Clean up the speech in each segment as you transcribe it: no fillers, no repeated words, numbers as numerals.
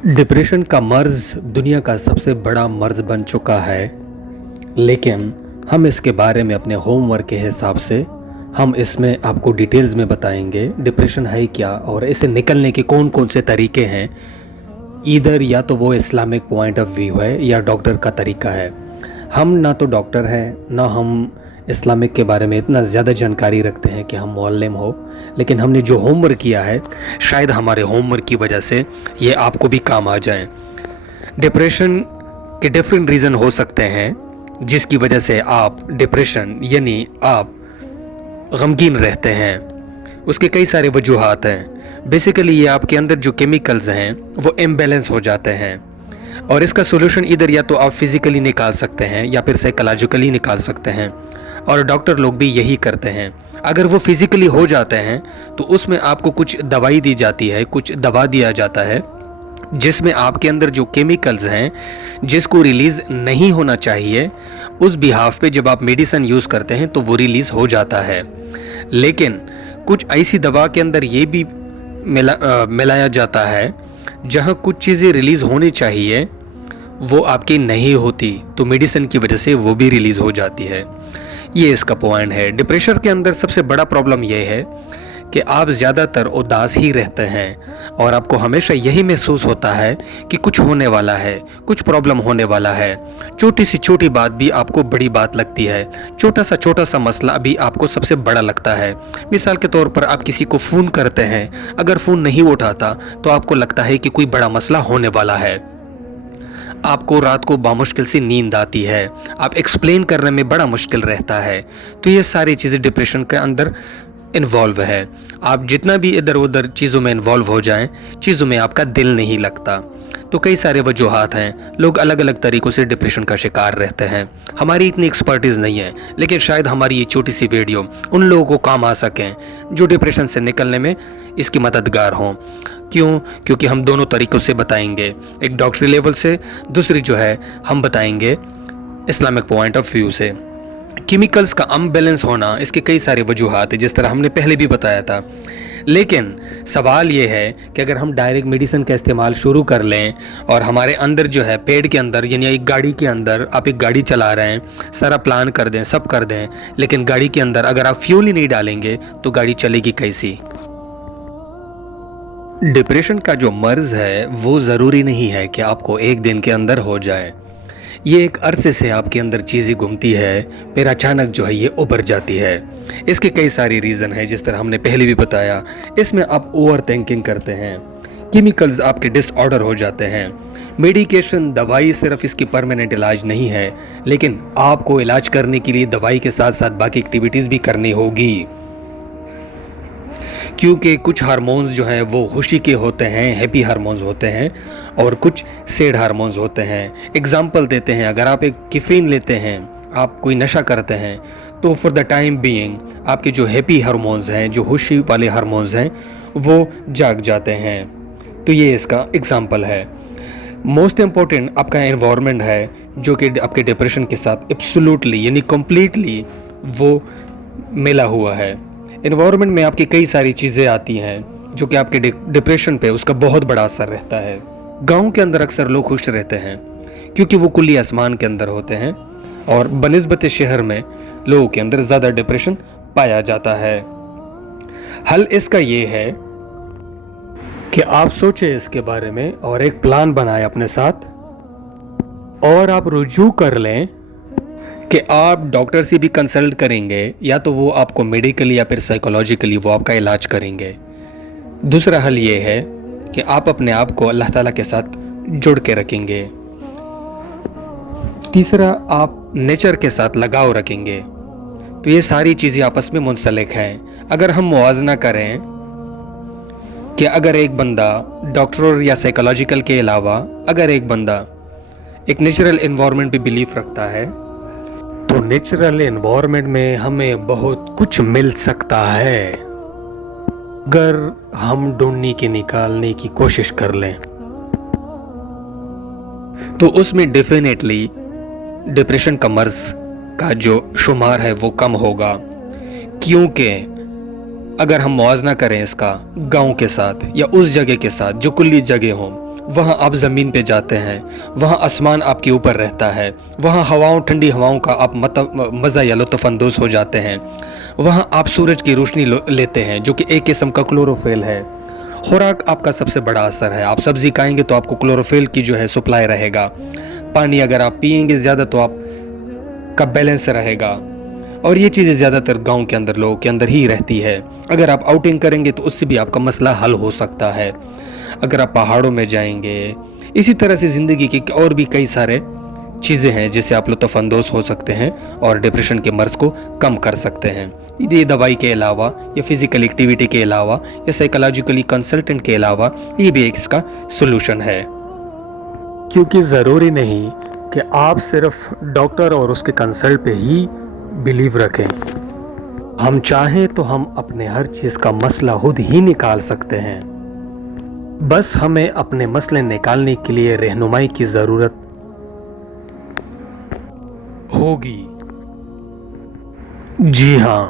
Depression का मर्ज़ दुनिया का सबसे बड़ा मर्ज़ बन चुका है, लेकिन हम इसके बारे में अपने होमवर्क के हिसाब से हम इसमें आपको डिटेल्स में बताएंगे डिप्रेशन है क्या और इसे निकलने के कौन कौन से तरीके हैं। इधर या तो वो इस्लामिक पॉइंट ऑफ व्यू है या डॉक्टर का तरीका है। हम ना तो डॉक्टर हैं ना हम इस्लामिक के बारे में इतना ज़्यादा जानकारी रखते हैं कि हम मुअल्लिम हो, लेकिन हमने जो होमवर्क किया है शायद हमारे होमवर्क की वजह से ये आपको भी काम आ जाए। डिप्रेशन के डिफरेंट रीज़न हो सकते हैं जिसकी वजह से आप डिप्रेशन यानी आप गमगीन रहते हैं। उसके कई सारे वजूहात हैं। बेसिकली ये आपके अंदर जो केमिकल्स हैं वो इम्बैलेंस हो जाते हैं और इसका सोल्यूशन इधर या तो आप फिज़िकली निकाल सकते हैं या फिर साइकोलॉजिकली निकाल सकते हैं, और डॉक्टर लोग भी यही करते हैं। अगर वो फिज़िकली हो जाते हैं तो उसमें आपको कुछ दवाई दी जाती है, कुछ दवा दिया जाता है जिसमें आपके अंदर जो केमिकल्स हैं जिसको रिलीज़ नहीं होना चाहिए उस बिहाफ पे जब आप मेडिसिन यूज़ करते हैं तो वो रिलीज़ हो जाता है। लेकिन कुछ ऐसी दवा के अंदर ये भी मिलाया जाता है जहाँ कुछ चीज़ें रिलीज़ होनी चाहिए वो आपकी नहीं होती, तो मेडिसिन की वजह से वो भी रिलीज़ हो जाती है। ये इसका पॉइंट है। डिप्रेशन के अंदर सबसे बड़ा प्रॉब्लम ये है कि आप ज़्यादातर उदास ही रहते हैं और आपको हमेशा यही महसूस होता है कि कुछ होने वाला है, कुछ प्रॉब्लम होने वाला है। छोटी सी छोटी बात भी आपको बड़ी बात लगती है, छोटा सा मसला भी आपको सबसे बड़ा लगता है। मिसाल के तौर पर आप किसी को फ़ोन करते हैं, अगर फ़ोन नहीं उठाता तो आपको लगता है कि कोई बड़ा मसला होने वाला है। आपको रात को बामुश्किल से नींद आती है, आप एक्सप्लेन करने में बड़ा मुश्किल रहता है। तो ये सारी चीज़ें डिप्रेशन के अंदर इन्वॉल्व है। आप जितना भी इधर उधर चीज़ों में इन्वॉल्व हो जाएं, चीज़ों में आपका दिल नहीं लगता। तो कई सारे वजूहात हैं, लोग अलग अलग तरीक़ों से डिप्रेशन का शिकार रहते हैं। हमारी इतनी एक्सपर्टीज़ नहीं है, लेकिन शायद हमारी ये छोटी सी वीडियो उन लोगों को काम आ सकें जो डिप्रेशन से निकलने में इसकी मददगार हों। क्यों? क्योंकि हम दोनों तरीक़ों से बताएंगे, एक डॉक्टरी लेवल से, दूसरी जो है हम बताएंगे इस्लामिक पॉइंट ऑफ व्यू से। केमिकल्स का अनबैलेंस होना, इसके कई सारे वजूहात हैं जिस तरह हमने पहले भी बताया था। लेकिन सवाल ये है कि अगर हम डायरेक्ट मेडिसिन का इस्तेमाल शुरू कर लें और हमारे अंदर जो है पेट के अंदर यानी एक गाड़ी के अंदर आप एक गाड़ी चला रहे हैं, सारा प्लान कर दें, सब कर दें, लेकिन गाड़ी के अंदर अगर आप फ्यूल ही नहीं डालेंगे तो गाड़ी चलेगी कैसी? डिप्रेशन का जो मर्ज़ है वो ज़रूरी नहीं है कि आपको एक दिन के अंदर हो जाए। ये एक अरसे से आपके अंदर चीज़ें घूमती है, फिर अचानक जो है ये उभर जाती है। इसके कई सारे रीज़न है जिस तरह हमने पहले भी बताया। इसमें आप ओवर थिंकिंग करते हैं, केमिकल्स आपके डिसऑर्डर हो जाते हैं। मेडिकेशन, दवाई सिर्फ इसकी परमानेंट इलाज नहीं है, लेकिन आपको इलाज करने के लिए दवाई के साथ साथ बाकी एक्टिविटीज़ भी करनी होगी, क्योंकि कुछ हार्मोन्स जो हैं वो खुशी के होते हैं, हैप्पी हार्मोन्स होते हैं, और कुछ सैड हार्मोन्स होते हैं। एग्जाम्पल देते हैं, अगर आप एक कैफीन लेते हैं, आप कोई नशा करते हैं, तो फॉर द टाइम बीइंग आपके जो हैप्पी हार्मोन्स हैं, जो खुशी वाले हार्मोन्स हैं, वो जाग जाते हैं। तो ये इसका एग्जाम्पल है। मोस्ट इम्पोर्टेंट आपका एनवायरनमेंट है जो कि आपके डिप्रेशन के साथ एब्सोल्युटली यानी कम्प्लीटली वो मिला हुआ है। एनवायरनमेंट में आपकी कई सारी चीज़ें आती हैं जो कि आपके डिप्रेशन पे उसका बहुत बड़ा असर रहता है। गांव के अंदर अक्सर लोग खुश रहते हैं क्योंकि वो खुली आसमान के अंदर होते हैं, और बनिस्बत शहर में लोगों के अंदर ज़्यादा डिप्रेशन पाया जाता है। हल इसका ये है कि आप सोचें इसके बारे में और एक प्लान बनाएं अपने साथ, और आप रुजू कर लें कि आप डॉक्टर से भी कंसल्ट करेंगे, या तो वो आपको मेडिकली या फिर साइकोलॉजिकली वो आपका इलाज करेंगे। दूसरा हल ये है कि आप अपने आप को अल्लाह ताला के साथ जुड़ के रखेंगे। तीसरा, आप नेचर के साथ लगाव रखेंगे। तो ये सारी चीज़ें आपस में मुंसलिक हैं। अगर हम मुआवजा करें कि अगर एक बंदा डॉक्टर या साइकोलॉजिकल के अलावा अगर एक बंदा एक नेचुरल एनवायरनमेंट पे बिलीफ रखता है, तो नेचुरल एनवायरनमेंट में हमें बहुत कुछ मिल सकता है अगर हम ढूंढने के निकालने की कोशिश कर लें। तो उसमें डेफिनेटली डिप्रेशन का मर्ज का जो शुमार है वो कम होगा, क्योंकि اگر ہم موازنہ کریں اس کا گاؤں کے ساتھ یا اس جگہ کے ساتھ جو کلی جگہ ہوں، وہاں آپ زمین پہ جاتے ہیں، وہاں آسمان آپ کے اوپر رہتا ہے، وہاں ہواؤں ٹھنڈی ہواؤں کا آپ مزہ یا لطف اندوز ہو جاتے ہیں، وہاں آپ سورج کی روشنی لیتے ہیں جو کہ ایک قسم کا کلوروفل ہے۔ خوراک آپ کا سب سے بڑا اثر ہے، آپ سبزی کھائیں گے تو آپ کو کلوروفل کی جو ہے سپلائی رہے گا، پانی اگر آپ پئیں گے زیادہ تو آپ کا بیلنس رہے گا، اور یہ چیزیں زیادہ تر گاؤں کے اندر لوگوں کے اندر ہی رہتی ہے۔ اگر آپ آؤٹنگ کریں گے تو اس سے بھی آپ کا مسئلہ حل ہو سکتا ہے۔ اگر آپ پہاڑوں میں جائیں گے، اسی طرح سے زندگی کی اور بھی کئی سارے چیزیں ہیں جس سے آپ لطف اندوز ہو سکتے ہیں اور ڈپریشن کے مرض کو کم کر سکتے ہیں۔ یہ دوائی کے علاوہ یا فزیکل ایکٹیویٹی کے علاوہ یا سائیکولوجیکلی کنسلٹنٹ کے علاوہ یہ بھی ایک اس کا سلوشن ہے، کیونکہ ضروری نہیں کہ آپ صرف ڈاکٹر اور اس کے کنسلٹ پہ ہی بیلیو رکھیں۔ ہم چاہیں تو ہم اپنے ہر چیز کا مسئلہ خود ہی نکال سکتے ہیں، بس ہمیں اپنے مسئلے نکالنے کے لیے رہنمائی کی ضرورت ہوگی۔ جی ہاں،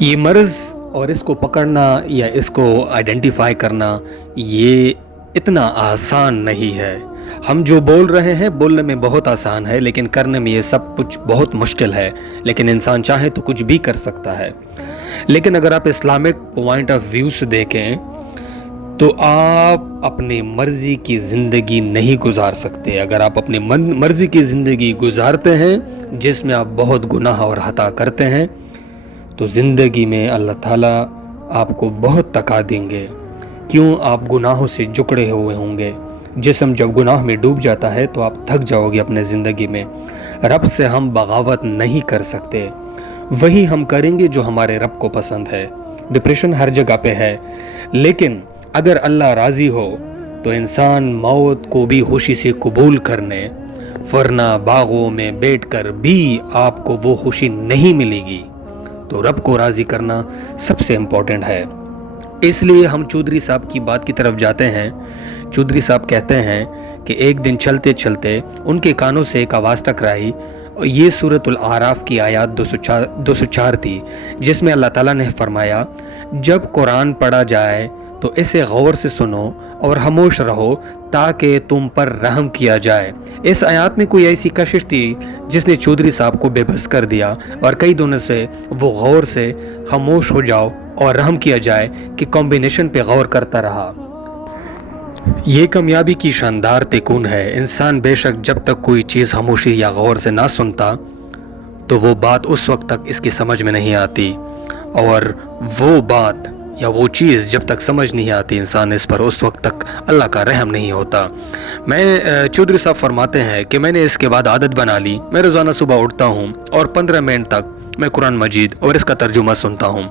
یہ مرض اور اس کو پکڑنا یا اس کو آئیڈینٹیفائی کرنا یہ اتنا آسان نہیں ہے۔ ہم جو بول رہے ہیں بولنے میں بہت آسان ہے، لیکن کرنے میں یہ سب کچھ بہت مشکل ہے، لیکن انسان چاہے تو کچھ بھی کر سکتا ہے۔ لیکن اگر آپ اسلامک پوائنٹ آف ویو سے دیکھیں تو آپ اپنی مرضی کی زندگی نہیں گزار سکتے۔ اگر آپ اپنی مرضی کی زندگی گزارتے ہیں جس میں آپ بہت گناہ اور خطا کرتے ہیں تو زندگی میں اللہ تعالیٰ آپ کو بہت تکا دیں گے، کیوں آپ گناہوں سے جکڑے ہوئے ہوں گے۔ جسم جب گناہ میں ڈوب جاتا ہے تو آپ تھک جاؤ گے اپنے زندگی میں۔ رب سے ہم بغاوت نہیں کر سکتے، وہی ہم کریں گے جو ہمارے رب کو پسند ہے۔ ڈپریشن ہر جگہ پہ ہے، لیکن اگر اللہ راضی ہو تو انسان موت کو بھی خوشی سے قبول کرنے، ورنہ باغوں میں بیٹھ کر بھی آپ کو وہ خوشی نہیں ملے گی۔ تو رب کو راضی کرنا سب سے امپورٹنٹ ہے۔ اس لیے ہم چودھری صاحب کی بات کی طرف جاتے ہیں۔ چودھری صاحب کہتے ہیں کہ ایک دن چلتے چلتے ان کے کانوں سے ایک آواز ٹکرائی، اور یہ سورۃ الاعراف کی آیات 204 تھی، جس میں اللہ تعالیٰ نے فرمایا، جب قرآن پڑھا جائے تو اسے غور سے سنو اور خاموش رہو تاکہ تم پر رحم کیا جائے۔ اس آیات میں کوئی ایسی کشش تھی جس نے چودھری صاحب کو بے بس کر دیا، اور کئی دنوں سے وہ غور سے خاموش ہو جاؤ اور رحم کیا جائے کہ کمبینیشن پہ غور کرتا رہا۔ یہ کامیابی کی شاندار تکون ہے۔ انسان بے شک جب تک کوئی چیز خاموشی یا غور سے نہ سنتا تو وہ بات اس وقت تک اس کی سمجھ میں نہیں آتی، اور وہ بات یا وہ چیز جب تک سمجھ نہیں آتی انسان اس پر، اس وقت تک اللہ کا رحم نہیں ہوتا۔ چودھری صاحب فرماتے ہیں کہ میں نے اس کے بعد عادت بنا لی، میں روزانہ صبح اٹھتا ہوں اور 15 منٹ تک میں قرآن مجید اور اس کا ترجمہ سنتا ہوں،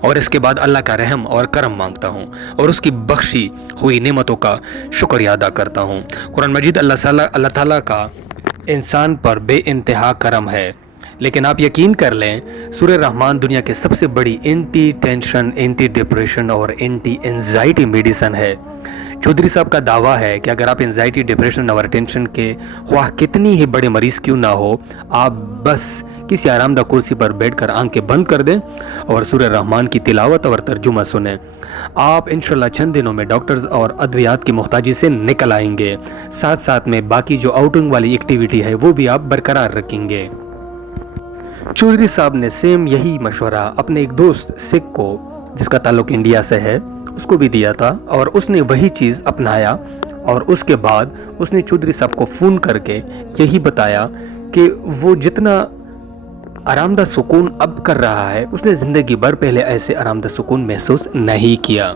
اور اس کے بعد اللہ کا رحم اور کرم مانگتا ہوں اور اس کی بخشی ہوئی نعمتوں کا شکریہ ادا کرتا ہوں۔ قرآن مجید اللہ تعالیٰ کا انسان پر بے انتہا کرم ہے، لیکن آپ یقین کر لیں سورہ رحمان دنیا کے سب سے بڑی اینٹی ٹینشن، اینٹی ڈپریشن اور اینٹی انزائٹی میڈیسن ہے۔ چودھری صاحب کا دعویٰ ہے کہ اگر آپ انزائٹی، ڈپریشن اور ٹینشن کے خواہ کتنی ہی بڑے مریض کیوں نہ ہو، آپ بس کسی آرام دہ کرسی پر بیٹھ کر آنکھیں بند کر دیں اور سورہ رحمان کی تلاوت اور ترجمہ سنیں، آپ انشاءاللہ چند دنوں میں ڈاکٹرز اور ادویات کی محتاجی سے نکل آئیں گے۔ ساتھ ساتھ میں باقی جو آؤٹنگ والی ایکٹیویٹی ہے وہ بھی آپ برقرار رکھیں گے۔ چودھری صاحب نے سیم یہی مشورہ اپنے ایک دوست سکھ کو، جس کا تعلق انڈیا سے ہے، اس کو بھی دیا تھا، اور اس نے وہی چیز اپنایا، اور اس کے بعد اس نے چودھری صاحب کو فون کر کے یہی بتایا کہ وہ جتنا آرام دہ سکون اب کر رہا ہے اس نے زندگی بھر پہلے ایسے آرام دہ سکون محسوس نہیں کیا۔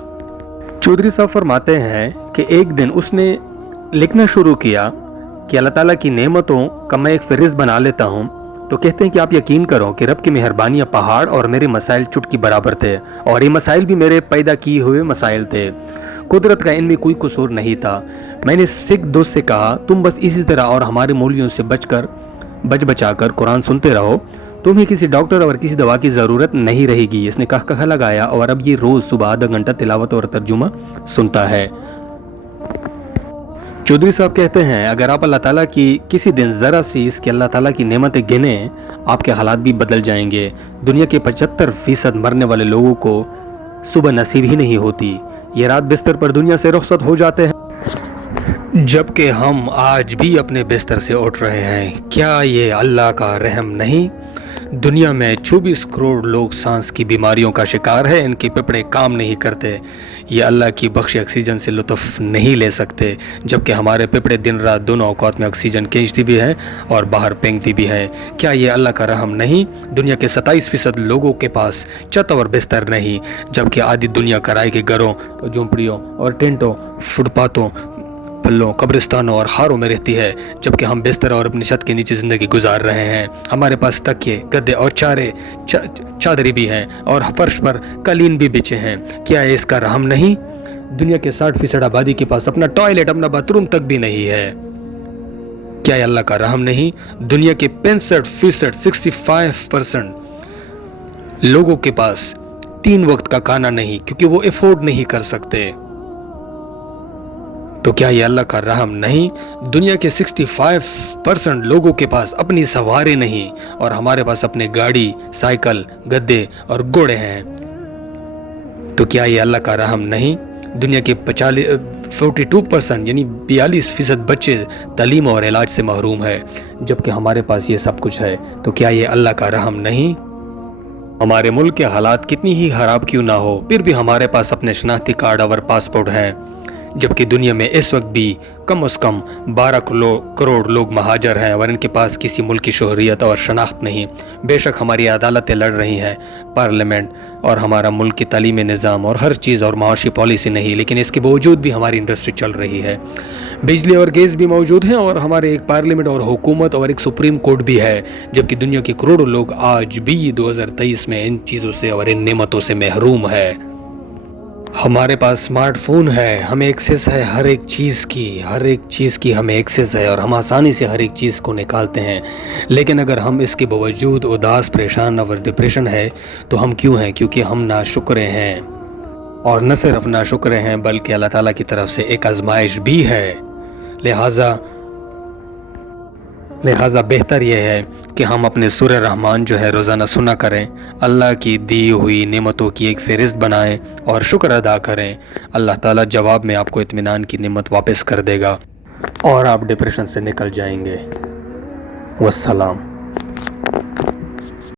چودھری صاحب فرماتے ہیں کہ ایک دن اس نے لکھنا شروع کیا کہ اللہ تعالیٰ کی نعمتوں کا میں ایک فہرست بنا لیتا ہوں، تو کہتے ہیں کہ آپ یقین کرو کہ رب کی مہربانیاں پہاڑ اور میرے مسائل چٹکی برابر تھے، اور یہ مسائل بھی میرے پیدا کیے ہوئے مسائل تھے، قدرت کا ان میں کوئی قصور نہیں تھا۔ میں نے سکھ دوست سے کہا تم بس اسی طرح اور ہمارے مولویوں سے بچ بچا کر قرآن سنتے رہو، تمہیں کسی ڈاکٹر اور کسی دوا کی ضرورت نہیں رہے گی۔ اس نے کہا لگایا اور اب یہ روز صبح آدھا گھنٹہ تلاوت اور ترجمہ سنتا ہے۔ चौधरी साहब कहते हैं अगर आप अल्लाह ताला की किसी दिन ज़रा सी इसके अल्लाह ताला की नेमतें गिने, आपके हालात भी बदल जाएंगे। दुनिया के 75% मरने वाले लोगों को सुबह नसीब ही नहीं होती, ये रात बिस्तर पर दुनिया से रुखसत हो जाते हैं, जबकि हम आज भी अपने बिस्तर से उठ रहे हैं। क्या ये अल्लाह का रहम नहीं? दुनिया में 24 करोड़ लोग सांस की बीमारियों का शिकार है, इनके फेफड़े काम नहीं करते, ये अल्लाह की बख्शी ऑक्सीजन से लुत्फ़ नहीं ले सकते, जबकि हमारे फेफड़े दिन रात दोनों औकात में ऑक्सीजन खींचती भी हैं और बाहर फेंकती भी हैं। क्या ये अल्लाह का रहम नहीं? दुनिया के 27% लोगों के पास छत और बिस्तर नहीं, जबकि आधी दुनिया किराए के घरों, झोंपड़ियों और टेंटों, फुटपाथों, पल्लों, कब्रिस्तानों और हारों में रहती है, जबकि हम बिस्तर और अपनी छत के नीचे ज़िंदगी गुजार रहे हैं। हमारे पास तकिए, गद्दे और चादरें भी हैं और फर्श पर कालीन भी बिछे हैं। क्या है इसका रहम नहीं? दुनिया के 60% आबादी के पास अपना टॉयलेट, अपना बाथरूम तक भी नहीं है। क्या ये अल्लाह का रहम नहीं? दुनिया के 65% 65% लोगों के पास 3 वक्त का खाना नहीं, क्योंकि वो अफोर्ड नहीं कर सकते। तो क्या ये अल्लाह का रहम नहीं? दुनिया के 65% लोगों के पास अपनी सवारी नहीं और हमारे पास अपने गाड़ी, साइकिल, गद्दे और घोड़े हैं। तो क्या ये अल्लाह का रहम नहीं? दुनिया के 42% यानी 42% बच्चे तालीम और इलाज से महरूम है, जबकि हमारे पास ये सब कुछ है। तो क्या ये अल्लाह का रहम नहीं? हमारे मुल्क के हालात कितनी ही खराब क्यों ना हो, फिर भी हमारे पास अपने शनाख्ती कार्ड और पासपोर्ट हैं, जबकि दुनिया में इस वक्त भी कम से कम 12 करोड़ लोग महाजर हैं और इनके पास किसी मुल्क की शोहरियत और शनाख्त नहीं। बेशक हमारी अदालतें लड़ रही हैं, पार्लियामेंट और हमारा मुल्क की तालीमी निज़ाम और हर चीज़ और माशी पॉलिसी नहीं, लेकिन इसके बावजूद भी हमारी इंडस्ट्री चल रही है। बिजली और गैस भी मौजूद हैं और हमारे एक पार्लियामेंट और हुकूमत और एक सुप्रीम कोर्ट भी है, जबकि दुनिया के करोड़ों लोग आज भी 2023 में इन चीज़ों से और इन नेमतों से महरूम है। हमारे पास स्मार्टफोन है, हमें एक्सेस है हर एक चीज़ की हमें एक्सेस है और हम आसानी से हर एक चीज़ को निकालते हैं। लेकिन अगर हम इसके बावजूद उदास, परेशान और डिप्रेशन है तो हम क्यों हैं? क्योंकि हम नाशुक्रे हैं, और न सिर्फ नाशुक्रे हैं बल्कि अल्लाह ताला की तरफ से एक आजमाइश भी है। लिहाजा बेहतर यह है कि हम अपने सूरह रहमान जो है रोज़ाना सुना करें, अल्लाह की दी हुई नेमतों की एक फ़हरिस्त बनाएं और शुक्र अदा करें। अल्लाह ताला जवाब में आपको इत्मीनान की नेमत वापस कर देगा और आप डिप्रेशन से निकल जाएंगे। वस्सलाम।